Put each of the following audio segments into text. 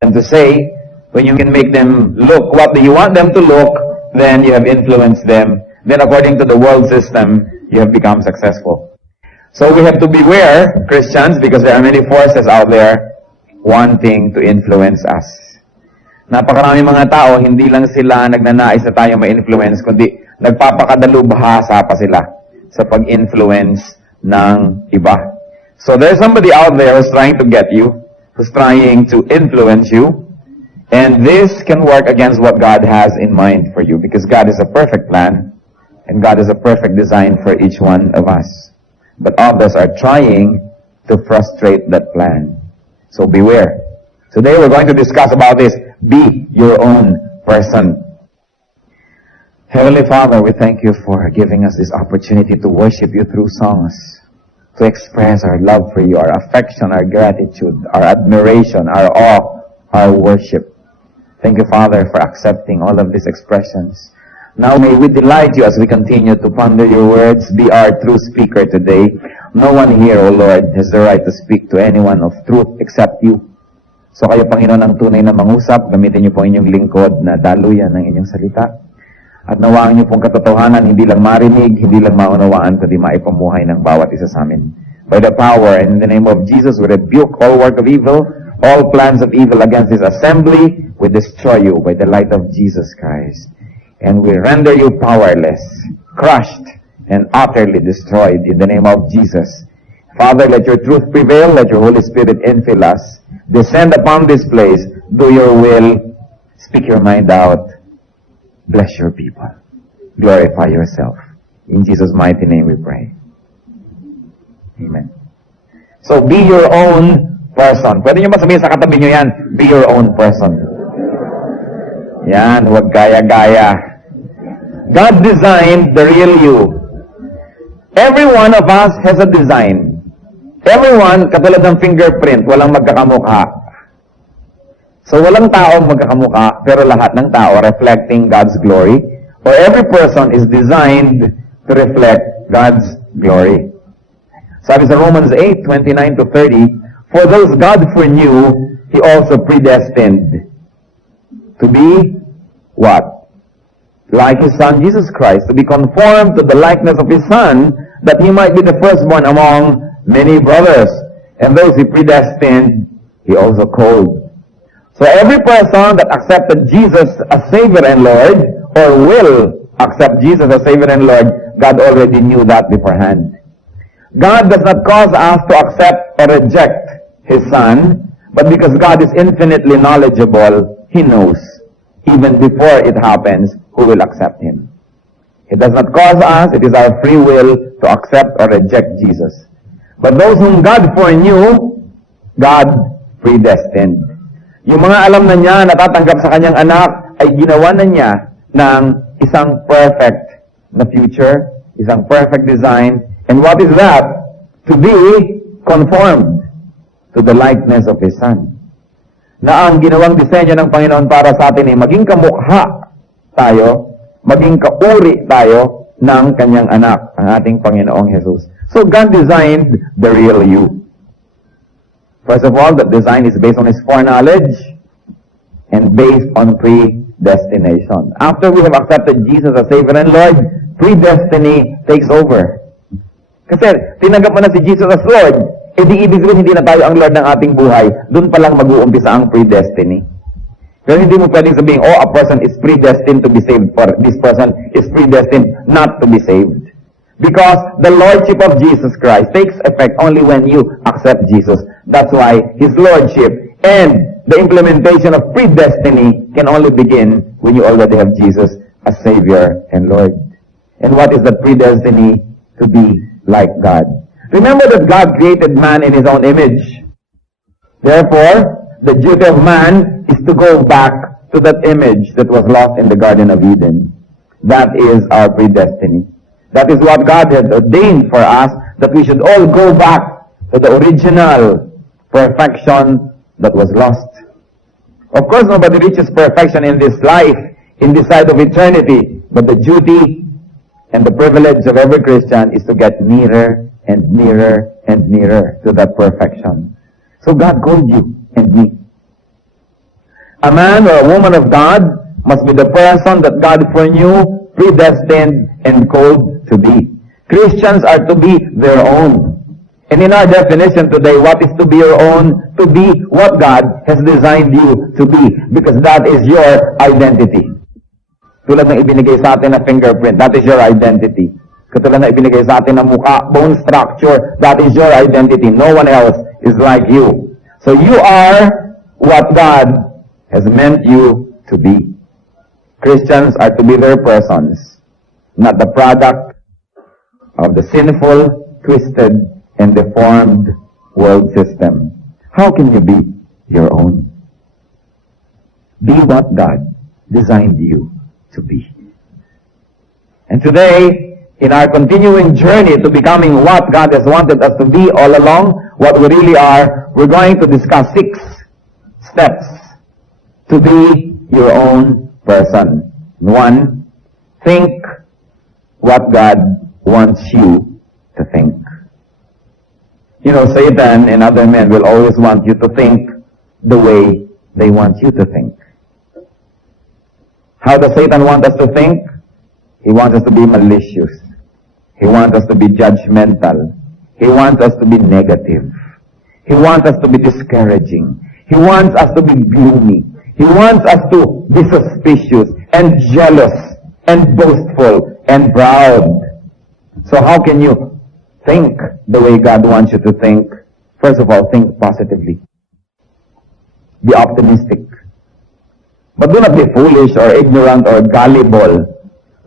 And to say, when you can make them look what do you want them to look, then you have influenced them. Then according to the world system, you have become successful. So we have to beware, Christians, because there are many forces out there wanting to influence us. Napakarami mga tao, hindi lang sila nagnanais na tayo ma-influence, kundi nagpapakadalubhasa pa sila sa pag-influence ng iba. So there's somebody out there who's trying to get you, who's trying to influence you, and this can work against what God has in mind for you, because God is a perfect plan, and God is a perfect design for each one of us. But others are trying to frustrate that plan. So beware. Today we're going to discuss about this. Be your own person. Heavenly Father, we thank you for giving us this opportunity to worship you through songs, to express our love for you, our affection, our gratitude, our admiration, our awe, our worship. Thank you, Father, for accepting all of these expressions. Now may we delight you as we continue to ponder your words. Be our true speaker today. No one here, O Lord, has the right to speak to anyone of truth except you. So kayo, Panginoon, ang tunay na mangusap, gamitin niyo po inyong lingkod na daluyan ng inyong salita. At nawaan niyo pong katotohanan, hindi lang marinig, hindi lang maunawaan, kundi maipamuhay ng bawat isa sa amin. By the power and in the name of Jesus, we rebuke all work of evil, all plans of evil against this assembly. We destroy you by the light of Jesus Christ. And we render you powerless, crushed, and utterly destroyed in the name of Jesus. Father, let your truth prevail, let your Holy Spirit infill us. Descend upon this place, do your will, speak your mind out, bless your people, glorify yourself. In Jesus' mighty name we pray. Amen. So, be your own person. Pwede nyo ba sabihin sa katabi nyo yan? Be your own person. Yan, huwag gaya-gaya. God designed the real you. Every one of us has a design. Everyone, katulad ng fingerprint, walang magkakamukha. So walang tao magkakamukha, pero lahat ng tao reflecting God's glory. Or every person is designed to reflect God's glory. Sabi sa Romans 8:29-30, for those God foreknew, He also predestined to be what? Like His Son, Jesus Christ, to be conformed to the likeness of His Son, that He might be the firstborn among many brothers. And those He predestined, He also called. So every person that accepted Jesus as Savior and Lord, or will accept Jesus as Savior and Lord, God already knew that beforehand. God does not cause us to accept or reject His Son, but because God is infinitely knowledgeable, He knows, even before it happens, who will accept Him. It does not cause us, it is our free will to accept or reject Jesus. But those whom God foreknew, God predestined. Yung mga alam na niya, natatanggap sa kanyang anak, ay ginawa na niya ng isang perfect na future, isang perfect design. And what is that? To be conformed to the likeness of His Son. Na ang ginawang disenyo ng Panginoon para sa atin ay maging kamukha tayo, maging kauri tayo ng kanyang anak, ang ating Panginoong Jesus. So God designed the real you. First of all, that design is based on His foreknowledge and based on predestination. After we have accepted Jesus as Savior and Lord, predestiny takes over. Kasi tinanggap mo na si Jesus as Lord, di ibig sabihin hindi na tayo ang Lord ng ating buhay, doon pa lang mag-uumpisa ang predestiny. Pero hindi mo pwedeng sabihin, a person is predestined to be saved, or this person is predestined not to be saved. Because the Lordship of Jesus Christ takes effect only when you accept Jesus. That's why His Lordship and the implementation of predestiny can only begin when you already have Jesus as Savior and Lord. And what is that predestiny? To be like God. Remember that God created man in His own image. Therefore, the duty of man is to go back to that image that was lost in the Garden of Eden. That is our predestiny. That is what God had ordained for us, that we should all go back to the original perfection that was lost. Of course, nobody reaches perfection in this life, in this side of eternity, but the duty and the privilege of every Christian is to get nearer and nearer and nearer to that perfection. So God called you and me. A man or a woman of God must be the person that God foreknew, predestined, and called to be. Christians are to be their own. And in our definition today, what is to be your own? To be what God has designed you to be. Because that is your identity. Tulad ng ibinigay sa atin na fingerprint, that is your identity. Katulad na ibinigay sa atin na mukha, bone structure, that is your identity. No one else is like you. So you are what God has meant you to be. Christians are to be their persons, not the product of the sinful, twisted, and deformed world system. How can you be your own? Be what God designed you to be. And today, in our continuing journey to becoming what God has wanted us to be all along, what we really are, we're going to discuss 6 steps to be your own person. 1, think what God wants you to think. You know, Satan and other men will always want you to think the way they want you to think. How does Satan want us to think? He wants us to be malicious. He wants us to be judgmental. He wants us to be negative. He wants us to be discouraging. He wants us to be gloomy. He wants us to be suspicious and jealous and boastful and proud. So how can you think the way God wants you to think? First of all, think positively. Be optimistic. But do not be foolish or ignorant or gullible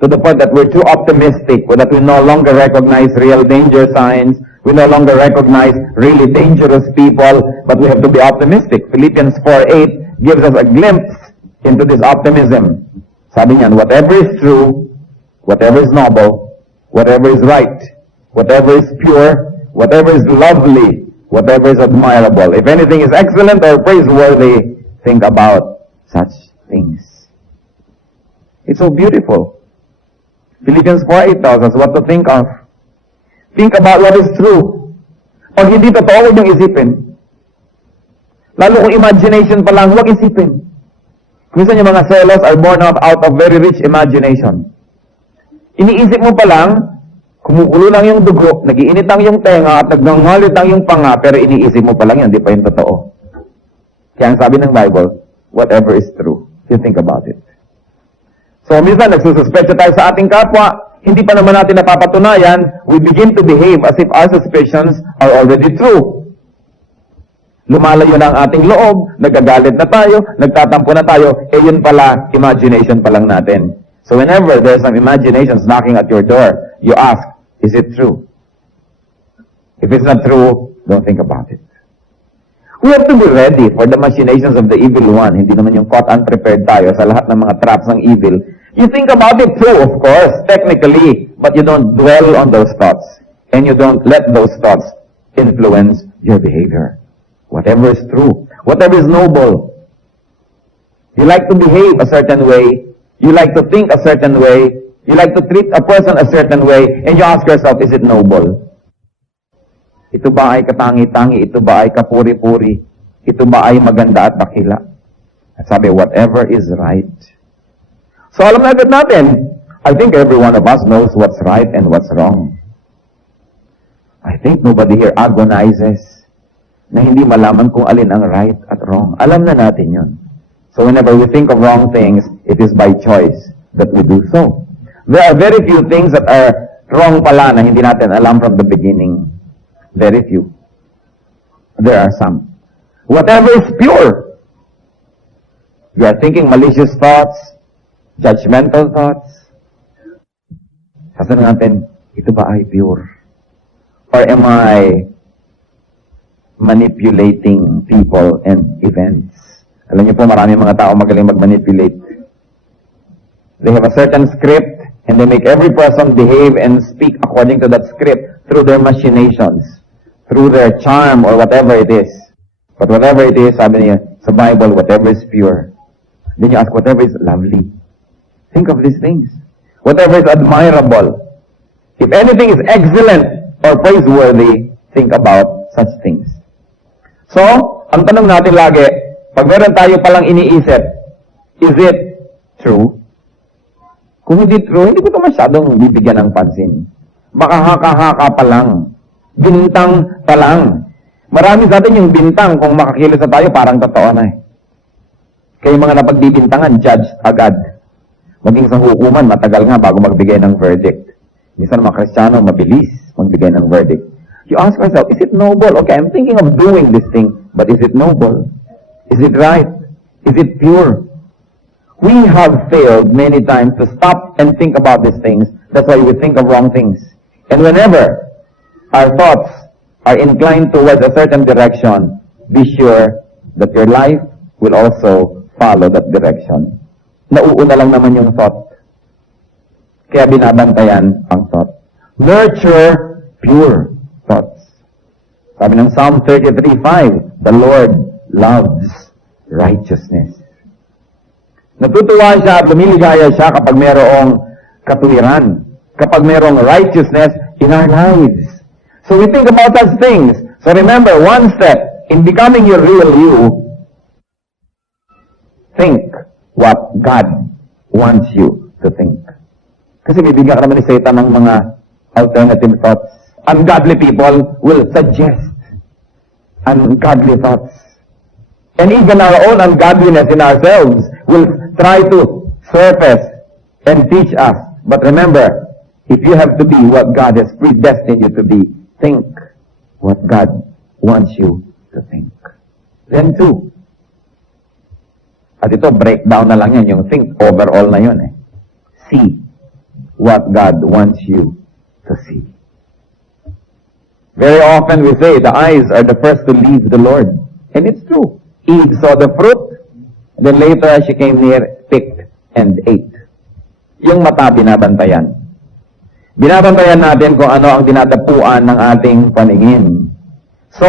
to the point that we're too optimistic, that we no longer recognize real danger signs, we no longer recognize really dangerous people, but we have to be optimistic. Philippians 4:8 gives us a glimpse into this optimism. Sabi niyan, whatever is true, whatever is noble, whatever is right, whatever is pure, whatever is lovely, whatever is admirable, if anything is excellent or praiseworthy, think about such things. It's so beautiful. Philippians 4:8 tells us what to think of. Think about what is true. Pag hindi totoo, huwag niyong isipin. Lalo kung imagination pa lang, huwag isipin. Minsan yung mga sellers are born out of very rich imagination. Iniisip mo pa lang, kumukulo lang yung dugo, nagiinit ang yung tenga, at nagngangalit ang yung panga, pero iniisip mo pa lang yan, hindi pa yung totoo. Kaya ang sabi ng Bible, whatever is true, you think about it. So, minsan nagsususpecha tayo sa ating kapwa, hindi pa naman natin napapatunayan, we begin to behave as if our suspicions are already true. Lumalayo na ang ating loob, nagagalit na tayo, nagtatampo na tayo, yun pala, imagination pa lang natin. So whenever there's some imaginations knocking at your door, you ask, is it true? If it's not true, don't think about it. We have to be ready for the machinations of the evil one. Hindi naman yung caught unprepared tayo sa lahat ng mga traps ng evil. You think about it too, of course, technically, but you don't dwell on those thoughts. And you don't let those thoughts influence your behavior. Whatever is true, whatever is noble. You like to behave a certain way, you like to think a certain way, you like to treat a person a certain way, and you ask yourself, is it noble? Ito ba ay katangi-tangi? Ito ba ay kapuri-puri? Ito ba ay maganda at dakila? At sabi, whatever is right. So alam na agad natin, I think every one of us knows what's right and what's wrong. I think nobody here agonizes na hindi malaman kung alin ang right at wrong. Alam na natin yun. So whenever we think of wrong things, it is by choice that we do so. There are very few things that are wrong pala na hindi natin alam from the beginning. Very few. There are some. Whatever is pure. You are thinking malicious thoughts, judgmental thoughts. Sasabihin natin, ito ba ay pure? Or am I manipulating people and events? Alam niyo po, marami mga tao magaling mag-manipulate. They have a certain script, and they make every person behave and speak according to that script through their machinations, through their charm, or whatever it is. But whatever it is, sabi niya, sa Bible, whatever is pure. Then you ask, whatever is lovely. Think of these things. Whatever is admirable. If anything is excellent or praiseworthy, think about such things. So, ang tanong natin lagi, Pag meron tayo palang iniisip, is it true? Kung hindi true, hindi ko ito masyadong bibigyan ng pansin. Baka haka-haka pa lang. Bintang pa lang. Marami sa atin yung bintang, kung makakilos na tayo, parang totoo na eh. Kaya yung mga napagbibintangan, judge agad. Maging sa hukuman, matagal nga bago magbigay ng verdict. Minsan mga Kristiyano, mabilis magbigay ng verdict. You ask yourself, is it noble? Okay, I'm thinking of doing this thing, but is it noble? Is it right? Is it pure? We have failed many times to stop and think about these things. That's why we think of wrong things. And whenever our thoughts are inclined towards a certain direction, be sure that your life will also follow that direction. Nauuna lang naman yung thought. Kaya binabantayan ang thought. Nurture pure thoughts. Sabi ng Psalm 33:5, the Lord loves righteousness. Natutuwa siya at lumiligaya siya kapag mayroong katuwiran, kapag mayroong righteousness in our lives. So we think about such things. So remember, one step in becoming your real you, think what God wants you to think. Kasi bibigyan ka naman ni Satan ng mga alternative thoughts. Ungodly people will suggest ungodly thoughts. And even our own ungodliness in ourselves will try to surface and teach us. But remember, if you have to be what God has predestined you to be, think what God wants you to think. Then two. At ito, breakdown na lang yan. Yung think, overall na yun eh. See what God wants you to see. Very often we say, the eyes are the first to leave the Lord. And it's true. Eve saw the fruit, then later as she came near, picked and ate. Yung mata, binabantayan. Binabantayan natin kung ano ang dinadapuan ng ating paningin. So,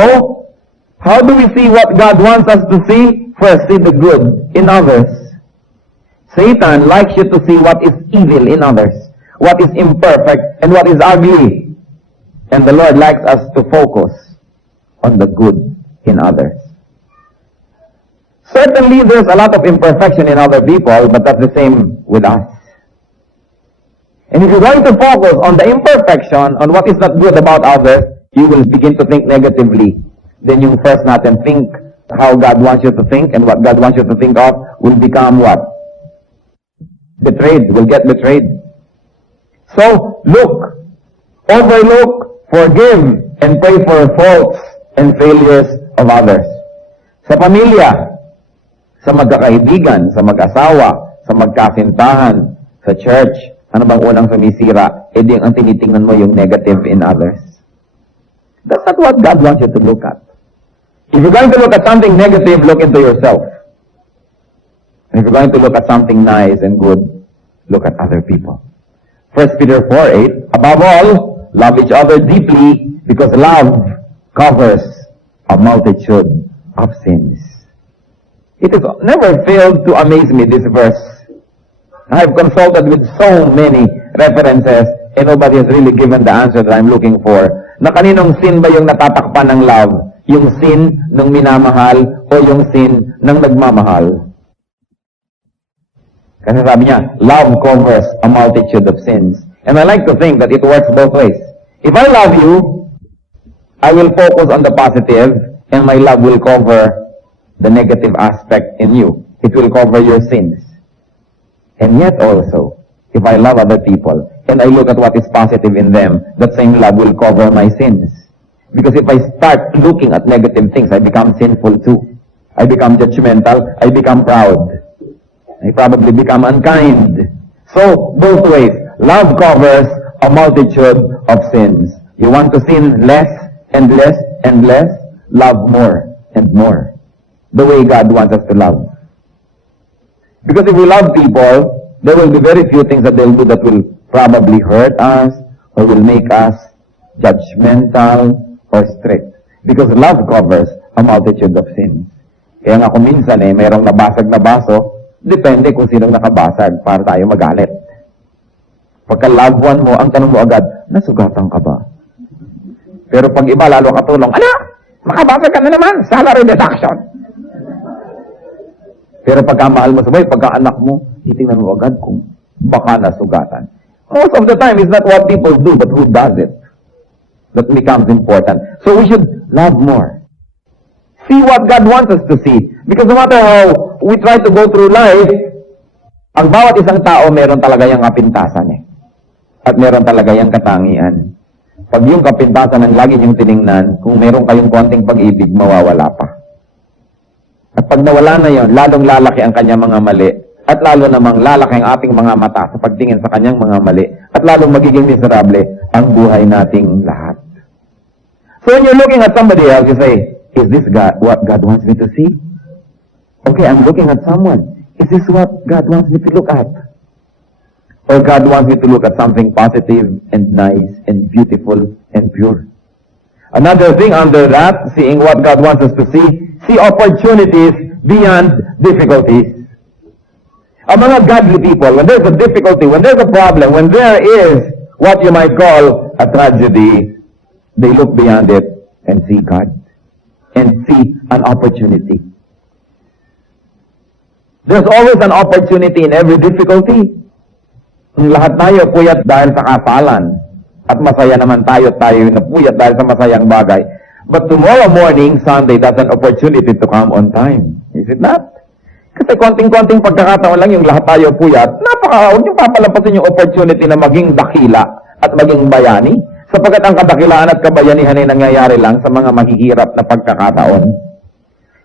how do we see what God wants us to see? First, see the good in others. Satan likes you to see what is evil in others, what is imperfect, and what is ugly. And the Lord likes us to focus on the good in others. Certainly, there's a lot of imperfection in other people, but that's the same with us. And if you're going to focus on the imperfection, on what is not good about others, you will begin to think negatively. Then yung first natin, think how God wants you to think, and what God wants you to think of will become what? Betrayed, will get betrayed. So, look, overlook, forgive, and pray for faults and failures of others. Sa pamilya, sa magkakaibigan, sa mag-asawa, sa magkasintahan, sa church, ano bang unang sumisira? E di ang tinitingnan mo yung negative in others. That's not what God wants you to look at. If you're going to look at something negative, look into yourself. And if you're going to look at something nice and good, look at other people. 1 Peter 4:8, above all, love each other deeply, because love covers a multitude of sins. It has never failed to amaze me, this verse. I have consulted with so many references, and nobody has really given the answer that I'm looking for. Na kaninong sin ba yung natatakpan ng love? Yung sin ng minamahal o yung sin ng nagmamahal? Kasi sabi niya, love covers a multitude of sins. And I like to think that it works both ways. If I love you, I will focus on the positive, and my love will cover the negative aspect in you. It will cover your sins. And yet also, if I love other people, and I look at what is positive in them, that same love will cover my sins. Because if I start looking at negative things, I become sinful too. I become judgmental, I become proud. I probably become unkind. So, both ways. Love covers a multitude of sins. You want to sin less and less and less? Love more and more. The way God wants us to love. Because if we love people, there will be very few things that they'll do that will probably hurt us or will make us judgmental or strict. Because love covers a multitude of sins. Kaya nga kung minsan mayroong nabasag na baso, depende kung sinong nakabasag para tayo magalit. Pagka loved one mo, ang tanong mo agad, nasugatan ka ba? Pero pag iba lalo katulong, ala, makabasag ka na naman, salary deduction. Pero pagka mahal mo sabay, pagka anak mo, titingnan mo agad kung baka nasugatan. Most of the time, it's not what people do, but who does it. That becomes important. So we should love more. See what God wants us to see. Because no matter how we try to go through life, ang bawat isang tao meron talaga yung kapintasan eh. At meron talaga yung katangian. Pag yung kapintasan ang lagi yung tiningnan, kung meron kayong konting pag-ibig, mawawala pa. At pag nawala na yon, lalong lalaki ang kanyang mga mali. At lalo namang lalaki ang ating mga mata sa pagtingin sa kanyang mga mali. At lalong magiging miserable ang buhay nating lahat. So when you're looking at somebody else, you say, is this God, what God wants me to see? Okay, I'm looking at someone. Is this what God wants me to look at? Or God wants me to look at something positive and nice and beautiful and pure? Another thing under that, seeing what God wants us to see opportunities beyond difficulties. Ang mga godly people, when there's a difficulty, when there's a problem, when there is what you might call a tragedy, they look beyond it and see God. And see an opportunity. There's always an opportunity in every difficulty. Lahat tayo puyat dahil sa kasalan. At masaya naman tayo napuyat dahil sa masayang bagay. But tomorrow morning, Sunday, that's an opportunity to come on time. Is it not? Kasi konting-konting pagkakataon lang yung lahat tayo puyat, huwag niyong papalampasin yung opportunity na maging dakila at maging bayani. Sapagkat ang kadakilaan at kabayanihan ay nangyayari lang sa mga mahihirap na pagkakataon.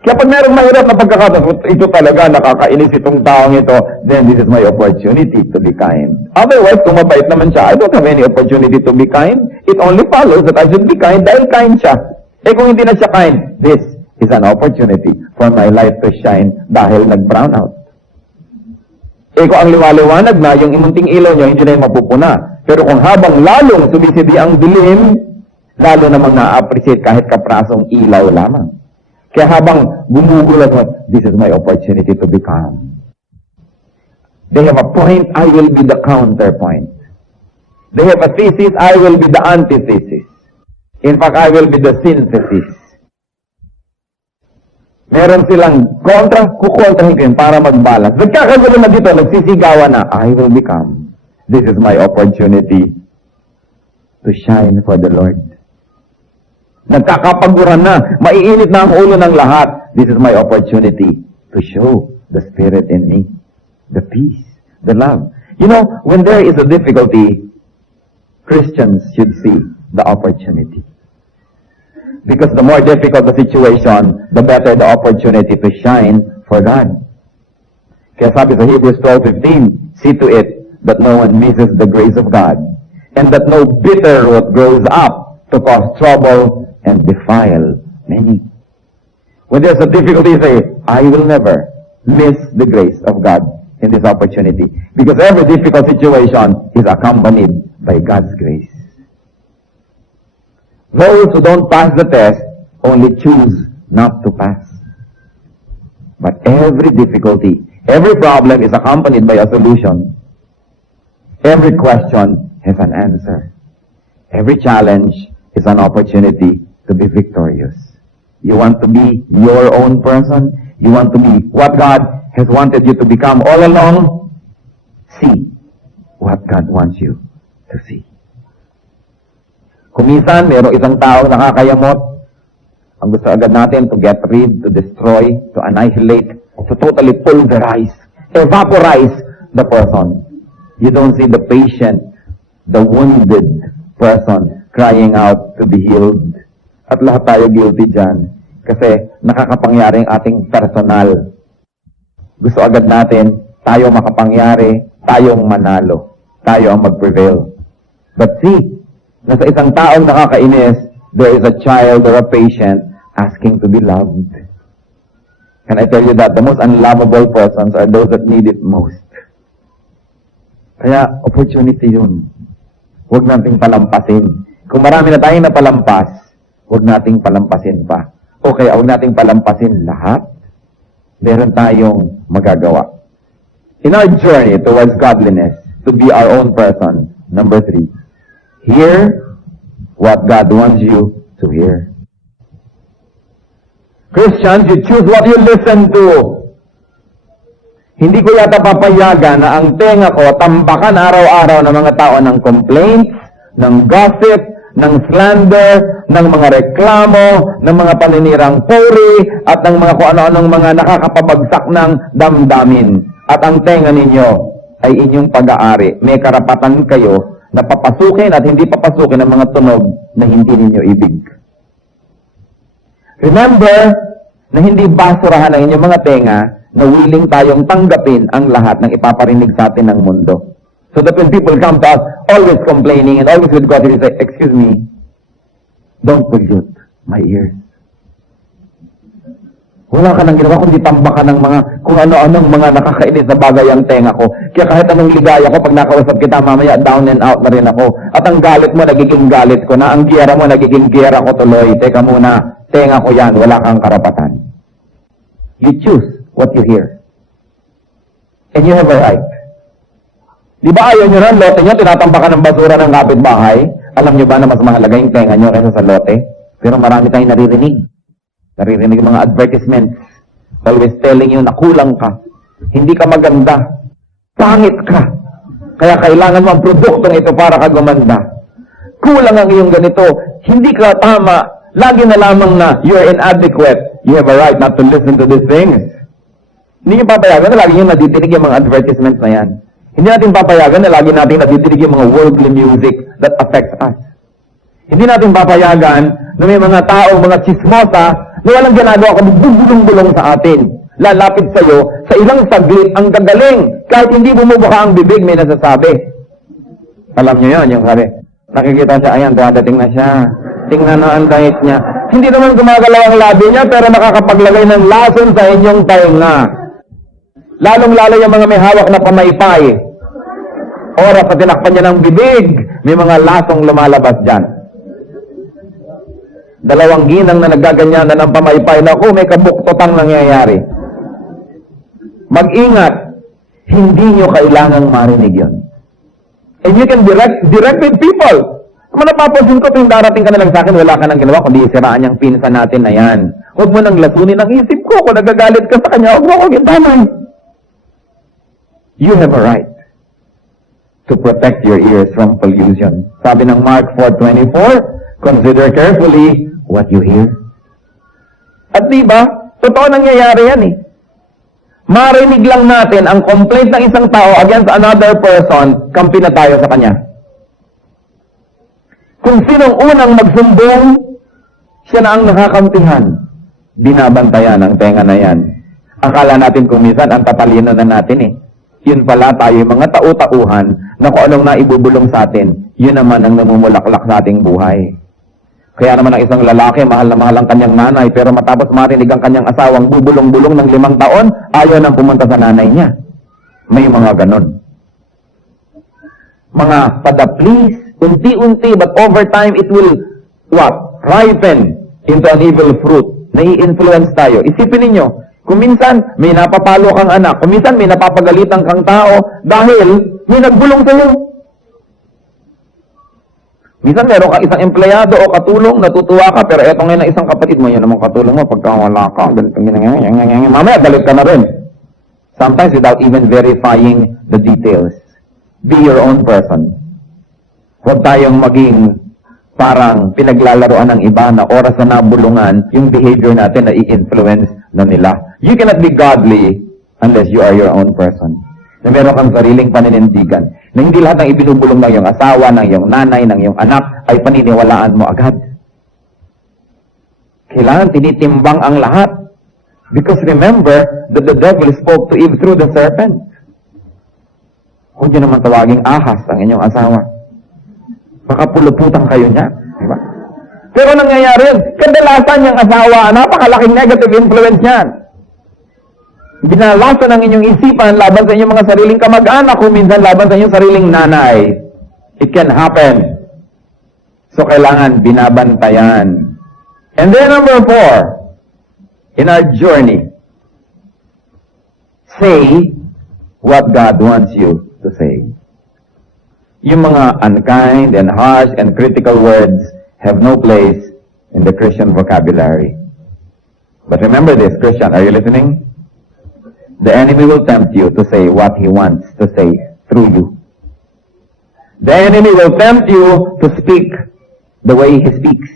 Kaya pag mayroong mahirap na pagkakataon, ito talaga, nakakainis itong taong ito, then this is my opportunity to be kind. Otherwise, kung mabait naman siya, I don't have any opportunity to be kind. It only follows that I should be kind dahil kind siya. Eh kung hindi na siya kind, this is an opportunity for my life to shine dahil nag-brown out. Eh kung ang liwaliwanag na, yung imunting ilaw niyo, hindi na yung mapupuna. Pero kung habang lalong sumisidi ang dilim, lalo namang na-appreciate kahit kaprasong ilaw lamang. Kaya habang gumugulat mo, this is my opportunity to be calm. They have a point, I will be the counterpoint. They have a thesis, I will be the antithesis. In fact, I will be the synthesis. Meron silang kukontrahin ko yun para mag-balance. Nagkakagulo na dito, nagsisigawan na, I will become. This is my opportunity to shine for the Lord. Nagkakapaguran na, maiinit na ang ulo ng lahat. This is my opportunity to show the Spirit in me. The peace, the love. You know, when there is a difficulty, Christians should see the opportunity. Because the more difficult the situation, the better the opportunity to shine for God. Kaya sabi sa Hebrews 12:15, see to it that no one misses the grace of God, and that no bitter root grows up to cause trouble and defile many. When there's a difficulty, say, I will never miss the grace of God in this opportunity. Because every difficult situation is accompanied by God's grace. Those who don't pass the test only choose not to pass. But every difficulty, every problem is accompanied by a solution. Every question has an answer. Every challenge is an opportunity to be victorious. You want to be your own person? You want to be what God has wanted you to become all along? See what God wants you to see. Kung minsan, mayroong isang tao nakakayamot, ang gusto agad natin to get rid, to destroy, to annihilate, to totally pulverize, evaporize the person. You don't see the patient, the wounded person crying out to be healed. At lahat tayo guilty dyan. Kasi nakakapangyaring ating personal. Gusto agad natin, tayo makapangyari, tayong manalo. Tayo ang mag-prevail. But see, nasa isang taong nakakainis, there is a child or a patient asking to be loved. Can I tell you that the most unlovable persons are those that need it most? Kaya, opportunity yun. Huwag nating palampasin. Kung marami na tayong napalampas, huwag nating palampasin pa. O kaya huwag nating palampasin lahat. Meron tayong magagawa. In our journey towards godliness, to be our own person, number 3, hear what God wants you to hear. Christians, you choose what you listen to. Hindi ko yata papayagan na ang tenga ko tambakan araw-araw ng mga tao ng complaints, ng gossip, ng slander, ng mga reklamo, ng mga paninirang puri, at ng mga kung ano-anong mga nakakapabagsak ng damdamin. At ang tenga ninyo ay inyong pag-aari. May karapatan kayo na papasukin at hindi papasukin ng mga tunog na hindi ninyo ibig. Remember na hindi basurahan ang inyong mga tenga na willing tayong tanggapin ang lahat ng ipaparinig sa atin ng mundo. So that when people come to us, always complaining and always with God, they say, excuse me, don't pollute my ears. Wala ka nang ginawa kundi tambakan ng mga kung ano-anong mga nakakainis na bagay ang tenga ko. Kaya kahit anong ligaya ko, pag nakausap kita, mamaya down and out na rin ako. At ang galit mo, nagiging galit ko na. Ang giyera mo, nagiging giyera ko tuloy. Teka muna, tenga ko yan, wala kang karapatan. You choose what you hear. And you have a right. Di ba ayaw nyo rin, lote nyo, tinatambakan ng basura ng kapitbahay? Alam nyo ba na mas mahalaga yung tenga nyo kaysa sa lote? Pero marami tayong naririnig. Naririnig mga advertisements. Always telling you na kulang ka. Hindi ka maganda. Pangit ka. Kaya kailangan mo ang produktong ito para ka gumanda. Kulang ang iyong ganito. Hindi ka tama. Lagi na lamang na you're inadequate. You have a right not to listen to these things. Hindi nyo papayagan na lagi nyo nadidinig yung mga advertisements na yan. Hindi natin papayagan na lagi natin nadidinig yung mga worldly music that affects us. Hindi natin papayagan na may mga tao, mga chismosa, na walang ginagawa kung bubulong-bulong sa atin. Lalapit sa'yo, sa ilang saglit, ang gagaling. Kahit hindi bumubuka ang bibig, may nasasabi. Alam nyo yun, yung sabi. Nakikita siya, ayan, dadating na siya. Tingnan na ang diet niya. Hindi naman gumagalaw ang labi niya, pero nakakapaglagay ng lason sa inyong tainga. Lalong-lalo yung mga may hawak na pamaypay. Oras na tinakpan niya ng bibig, may mga lasong lumalabas dyan. Dalawang ginang na nagaganyan na ng pamaypay na may kabuktotang nangyayari. Mag-ingat, hindi nyo kailangang marinig yun. And you can direct with people. Kung napapansin ko, tuwing darating ka na lang sa akin, wala ka nang ginawa, kundi isiraan yung pinsan natin na yan. Huwag mo nang lasunin ang isip ko. Kung nagagalit ka sa kanya, huwag mo akong gintamay. You have a right to protect your ears from pollution. Sabi ng Mark 4:24, consider carefully what you hear. At diba, totoo nangyayari yan eh. Marinig lang natin ang complaint ng isang tao against another person, kampi na tayo sa kanya. Kung sinong unang magsumbong, siya na ang nakakampihan. Binabantayan ang tenga na yan. Akala natin kung minsan ang tatalino na natin eh. Yun pala tayo mga tau-tauhan na kung anong naibubulong sa atin, yun naman ang namumulaklak sa ating buhay. Kaya naman ang isang lalaki, mahal na mahal ang kanyang nanay, pero matapos marinig ang kanyang asawang bubulong-bulong ng 5 taon, ayaw nang pumunta sa nanay niya. May mga ganon. Mga padaplis, unti-unti, but over time, it will, ripen into an evil fruit. Nai-influence tayo. Isipin ninyo, kung minsan may napapalo kang anak, kung minsan may napapagalitan kang tao, dahil may nagbulong sa'yo. Minsan meron ka isang empleyado o katulong, natutuwa ka, pero eto ngayon na isang kapatid mo, yan namang katulong mo, pagka wala ka, mamaya galit ka na rin. Sometimes without even verifying the details. Be your own person. Huwag tayong maging parang pinaglalaroan ng iba na oras na nabulungan, yung behavior natin na i-influence na nila. You cannot be godly unless you are your own person. Na meron kang sariling paninindigan. Na hindi lahat ng ibinubulong ng iyong asawa, ng iyong nanay, ng iyong anak, ay paniniwalaan mo agad. Kailangan tinitimbang ang lahat. Because remember that the devil spoke to Eve through the serpent. Huwag niyo naman tawaging ahas ang inyong asawa. Baka puluputan kayo niya. Diba? Pero nangyayari yun, kadalasan yung asawa, napakalaking negative influence niyan. Binalasan ang inyong isipan laban sa inyong mga sariling kamag-anak, kung minsan laban sa inyong sariling nanay. It can happen. So kailangan binabantayan. And then number 4, in our journey, say what God wants you to say. Yung mga unkind and harsh and critical words have no place in the Christian vocabulary. But remember this, Christian, are you listening? the enemy will tempt you to say what he wants to say through you. The enemy will tempt you to speak the way he speaks.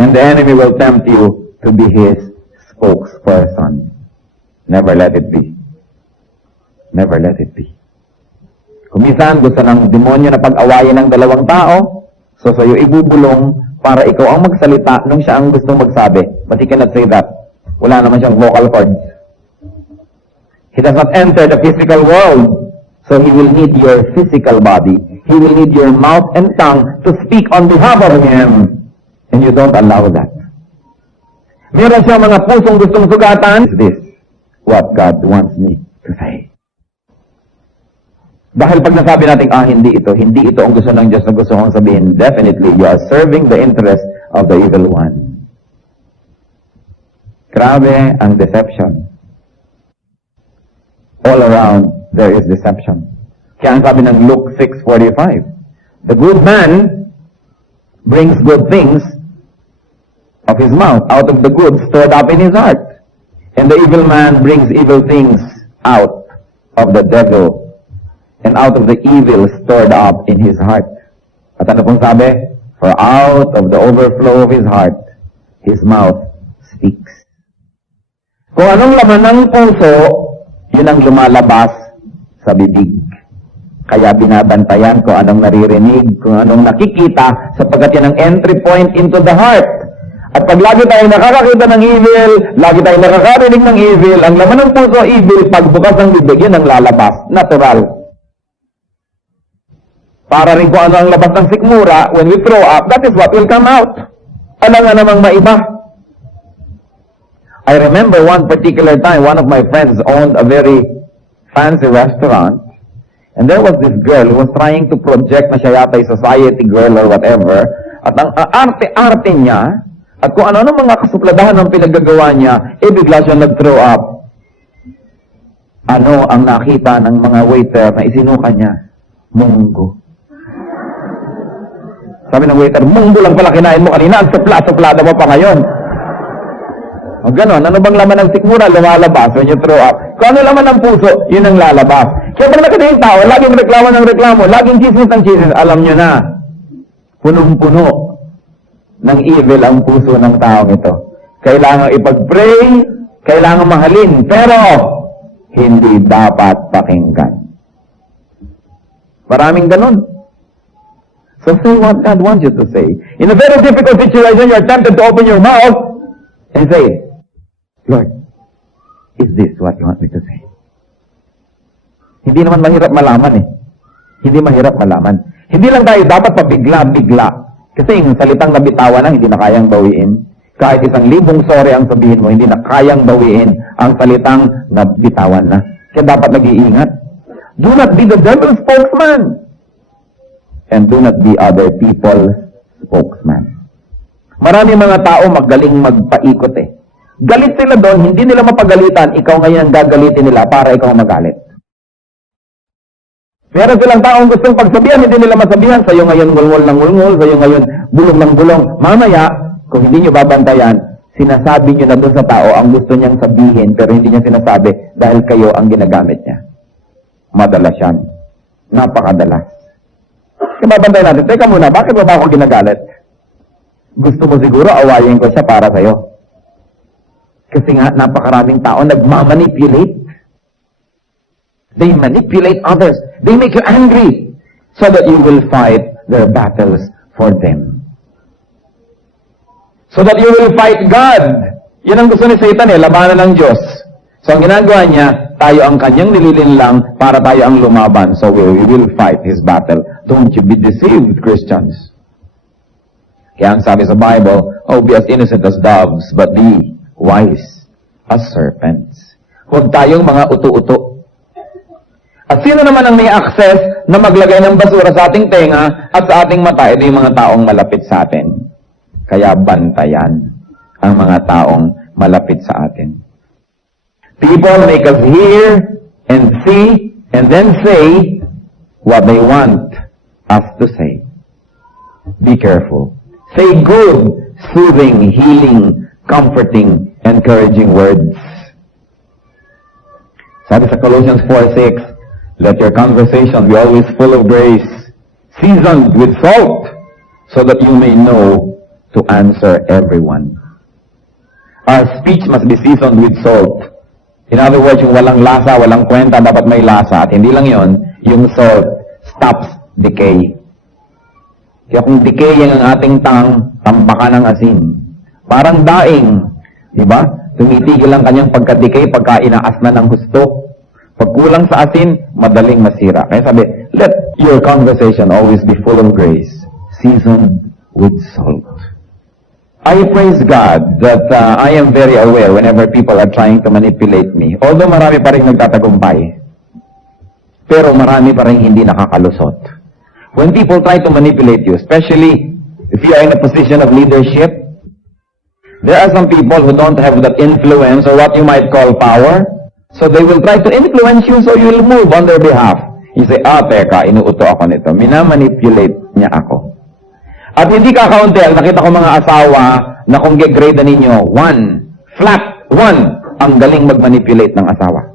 And the enemy will tempt you to be his spokesperson. Never let it be. Never let it be. Kung minsan gusto ng demonyo na pag-awayin ng dalawang tao, so sa'yo ibubulong para ikaw ang magsalita nung siya ang gustong magsabi. But he cannot say that. Wala naman siyang vocal cords. He does not enter the physical world. So he will need your physical body. He will need your mouth and tongue to speak on behalf of him. And you don't allow that. Meron siyang mga pusong gustong sugatan. Is this what God wants me to say? Dahil pag nasabi natin, hindi ito ang gusto ng Diyos na gusto kong sabihin, definitely, you are serving the interest of the evil one. Grabe ang deception. All around, there is deception. Kaya ang sabi ng Luke 6:45, the good man brings good things of his mouth, out of the good stored up in his heart. And the evil man brings evil things out of the devil, and out of the evil stored up in his heart. At ano pong sabi? For out of the overflow of his heart, his mouth speaks. Kung anong laman ng puso, yun ang lumalabas sa bibig. Kaya binabantayan kung anong naririnig, kung anong nakikita, sapagkat yan ang entry point into the heart. At pag lagi tayo nakakakita ng evil, lagi tayo nakakarinig ng evil, ang laman ng puso evil, pagbukas ng bibig, yun ang lalabas. Natural. Para rin kung ano ang labas ng sikmura, when we throw up, that is what will come out. Ano nga namang maiba? I remember one particular time, one of my friends owned a very fancy restaurant, and there was this girl who was trying to project na siya yata ay society girl or whatever, at ang arte-arte niya, at kung ano-ano mga kasupladahan ng pinagagawa niya, bigla siya nag-throw up. Ano ang nakita ng mga waiter na isinuka niya? Munggo. Sabi ng waiter, munggo lang pala kinain mo kanina, ang supla-suplada mo pa ngayon. O ganon, ano bang laman ng sikmura? Lumalabas when you throw up. Kung ano laman ng puso, yun ang lalabas. Kaya pag nakita yung tao, laging reklamo ng reklamo, laging chismis ng chismis, alam nyo na, punong-puno ng evil ang puso ng taong ito. Kailangan ipag-pray, kailangan mahalin, pero hindi dapat pakinggan. Maraming ganon. So say what God wants you to say. In a very difficult situation, you are tempted to open your mouth and say, Lord, is this what you want me to say? Hindi naman mahirap malaman eh. Hindi mahirap malaman. Hindi lang tayo dapat pabigla-bigla. Kasi yung salitang nabitawan na hindi na kayang bawiin. Kahit 1,000 sorry ang sabihin mo, hindi na kayang bawiin ang salitang nabitawan na. Kaya dapat nag-iingat. Do not be the devil's spokesman. And do not be other people's spokesman. Marami mga tao magaling magpaikot eh. Galit sila doon, hindi nila mapagalitan, ikaw ngayon ang gagalitin nila para ikaw magalit. Meron silang taong gustong pagsabihan, hindi nila masabihan, sa'yo ngayon ngulngol ng ngulngol, sa'yo ngayon bulong ng bulong. Mamaya, kung hindi nyo babantayan, sinasabi nyo na doon sa tao ang gusto niyang sabihin, pero hindi niya sinasabi dahil kayo ang ginagamit niya. Madalas yan. Napakadalas. Kaya babantayan natin, teka muna, bakit ba ako ginagalit? Gusto mo siguro awayin ko siya para sa'yo. Kasi nga, napakaraming tao nagmamanipulate. They manipulate others. They make you angry so that you will fight their battles for them. So that you will fight God. Yun ang gusto ni Satan eh, labanan ng Diyos. So ang ginagawa niya, tayo ang kanyang nililinlang para tayo ang lumaban. So we will fight his battle. Don't you be deceived, Christians. Kaya ang sabi sa Bible, be as innocent as doves, but be wise as serpents. Huwag tayong mga uto-uto. At sino naman ang may access na maglagay ng basura sa ating tenga at sa ating mata? Ito yung mga taong malapit sa atin. Kaya bantayan ang mga taong malapit sa atin. People make us hear and see and then say what they want us to say. Be careful. Say good, soothing, healing, comforting, encouraging words. Sabi sa Colossians 4:6, let your conversation be always full of grace, seasoned with salt, so that you may know to answer everyone. Our speech must be seasoned with salt. In other words, yung walang lasa, walang kwenta, dapat may lasa. At hindi lang yon, yung salt stops decay. Kaya kung decaying ang ating tampakan ng asin. Parang daing, di ba? Tumitigil ang kanyang pagka-decay pagka inaas na ng gusto. Pag kulang sa asin, madaling masira. Kaya sabi, let your conversation always be full of grace, seasoned with salt. I praise God that I am very aware whenever people are trying to manipulate me. Although marami pa rin nagtatagumpay, pero marami pa rin hindi nakakalusot. When people try to manipulate you, especially if you are in a position of leadership, there are some people who don't have that influence or what you might call power. So they will try to influence you so you will move on their behalf. You say, teka, inuuto ako nito. Minamanipulate niya ako. At hindi kakauntel, nakita ko mga asawa na kung ge-grade ninyo, 1, flat 1, ang galing mag-manipulate ng asawa.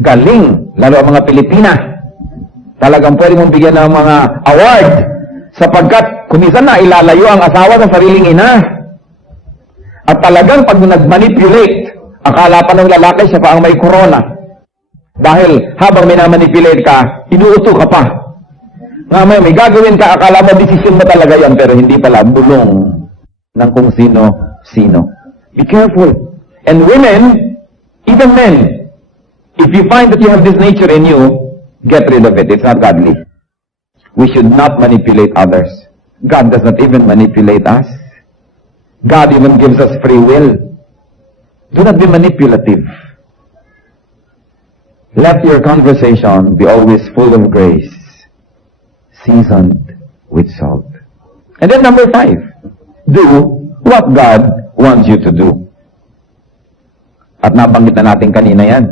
Galing, lalo ang mga Pilipina. Talagang pwede mong bigyan ng mga award sapagkat kumisan na ilalayo ang asawa sa sariling ina. At talagang pag nag-manipulate, akala pa ng lalaki siya pa ang may corona. Dahil habang minamanipulate ka, inuuto ka pa. Nga may gagawin ka, akala mo desisyon mo talaga yan, pero hindi pala, bulong ng kung sino-sino. Be careful. And women, even men, if you find that you have this nature in you, get rid of it. It's not godly. We should not manipulate others. God does not even manipulate us. God even gives us free will. Do not be manipulative. Let your conversation be always full of grace, seasoned with salt. And then number 5, do what God wants you to do. At nabanggit na natin kanina yan.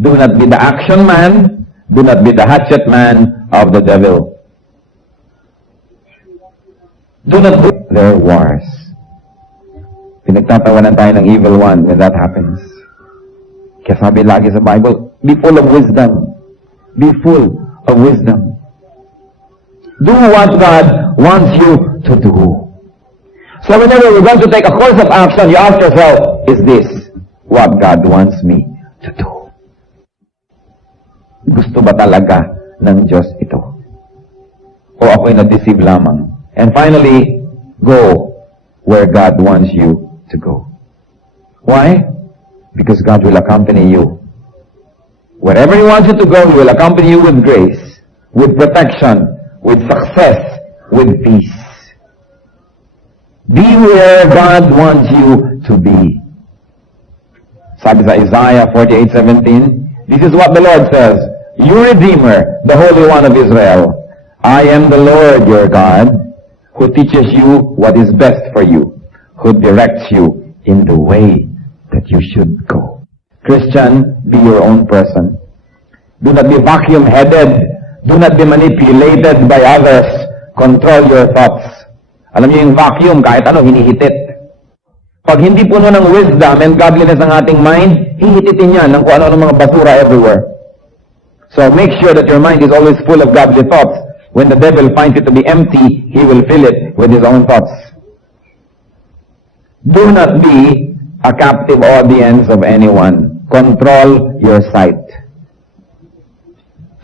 Do not be the action man, do not be the hatchet man of the devil. Do not do their wars. Pinagtatawanan tayo ng evil one when that happens. Kaya sabi lagi sa Bible, be full of wisdom. Be full of wisdom. Do what God wants you to do. So whenever you're going to take a course of action, you ask yourself, is this what God wants me to do? Gusto ba talaga ng Diyos ito? O ako'y na-deceive lamang? And finally, go where God wants you to go. Why? Because God will accompany you. Wherever He wants you to go, He will accompany you with grace, with protection, with success, with peace. Be where God wants you to be. Sabi sa Isaiah 48:17, this is what the Lord says, your Redeemer, the Holy One of Israel, I am the Lord your God, who teaches you what is best for you, who directs you in the way that you should go. Christian, be your own person. Do not be vacuum-headed. Do not be manipulated by others. Control your thoughts. Alam niyo yung vacuum, kahit ano, hinihitit. Pag hindi puno ng wisdom and godliness ang ating mind, hihititin yan ng kung ano-ano mga basura everywhere. So make sure that your mind is always full of godly thoughts. When the devil finds it to be empty, he will fill it with his own thoughts. Do not be a captive audience of anyone. Control your sight.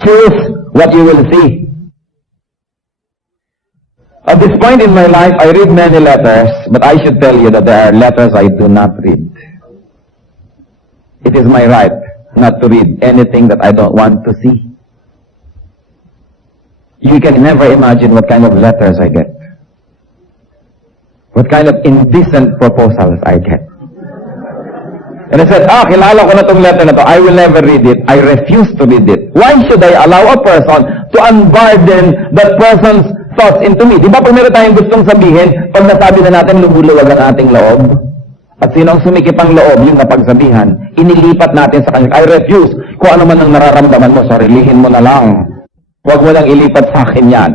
Choose what you will see. At this point in my life, I read many letters, but I should tell you that there are letters I do not read. It is my right not to read anything that I don't want to see. You can never imagine what kind of letters I get. What kind of indecent proposals I get. And I said, kilala ko na itong letter na to. I will never read it. I refuse to read it. Why should I allow a person to unburden that person's thoughts into me? Di ba pag meron tayong gustong sabihin, pag nasabi na natin, lumuluwag ang ating loob? At sino ang sumikip ang loob, yung napagsabihan, inilipat natin sa kanya. I refuse. Kung ano man ang nararamdaman mo, sarilihin mo na lang. Huwag mo lang ilipat sa akin yan.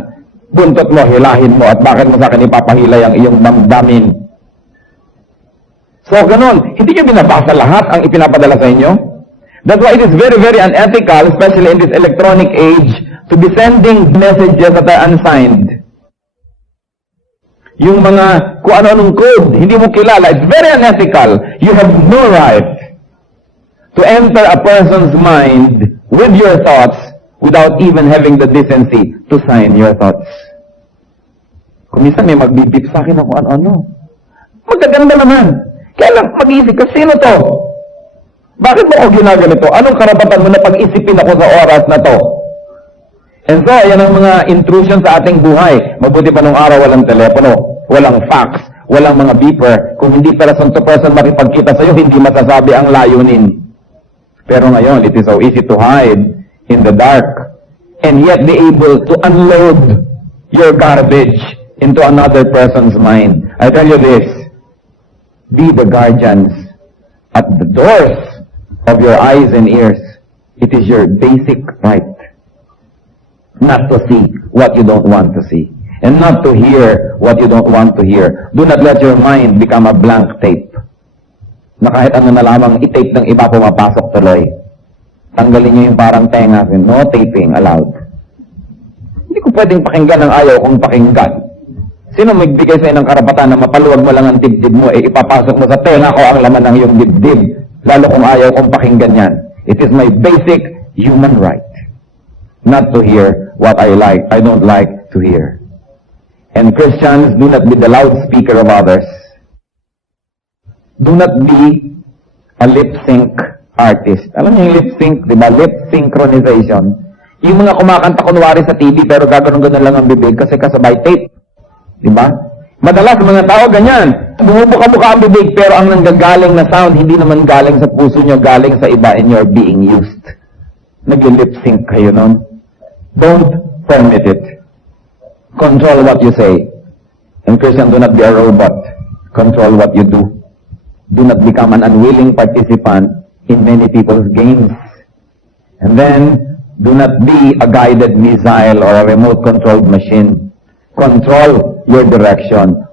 Buntot mo, hilahin mo, at bakit mo sa akin ipapahilay ang iyong damdamin? So, ganun. Hindi nyo binabasa lahat ang ipinapadala sa inyo? That's why it is very, very unethical, especially in this electronic age, to be sending messages that are unsigned. Yung mga kung ano-anong code, hindi mo kilala, it's very unethical. You have no right to enter a person's mind with your thoughts without even having the decency to sign your thoughts. Kung minsan may magbibip sa akin ako ano-ano. Magaganda naman. Kaya lang mag-isip ka, sino to? Bakit mo ako ginaganito? Anong karapatan mo na pag-isipin ako sa oras na to? And so, yan ang mga intrusion sa ating buhay. Mabuti pa nung araw walang telepono, walang fax, walang mga beeper. Kung hindi person to person makipagkita sa'yo, hindi masasabi ang layunin. Pero ngayon, it is so easy to hide in the dark and yet be able to unload your garbage into another person's mind. I tell you this, be the guardians at the doors of your eyes and ears. It is your basic right not to see what you don't want to see and not to hear what you don't want to hear. Do not let your mind become a blank tape na kahit ano na lamang i-tape ng iba pumapasok tuloy. Tanggalin niyo yung parang tenga, no taping allowed. Hindi ko pwedeng pakinggan ang ayaw kong pakinggan. Sino magbigay sa'yo ng karapatan na mapaluwag mo lang ang dibdib mo, ipapasok mo sa tenga ko ang laman ng iyong dibdib, lalo kung ayaw kong pakinggan yan. It is my basic human right not to hear what I don't like to hear. And Christians, do not be the loudspeaker of others. Do not be a lip-sync artist. Alam niyo yung lip-sync, di ba? Lip synchronization. Yung mga kumakanta kunwari sa TV pero gagano'n-ganon lang ang bibig kasi kasabay tape. Di ba? Madalas mga tao ganyan. Bumubuka-buka ang bibig pero ang nanggagaling na sound hindi naman galing sa puso nyo, galing sa iba and you're being used. Nag-lip-sync kayo nun. Don't permit it. Control what you say. And Christian, do not be a robot. Control what you do. Do not become an unwilling participant in many people's games. And then, do not be a guided missile or a remote-controlled machine. Control your direction.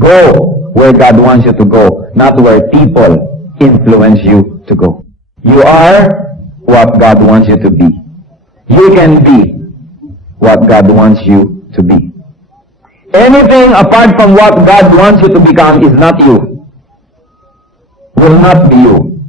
Go where God wants you to go, not where people influence you to go. You are what God wants you to be. You can be what God wants you to be. Anything apart from what God wants you to become is not you. Will not be you.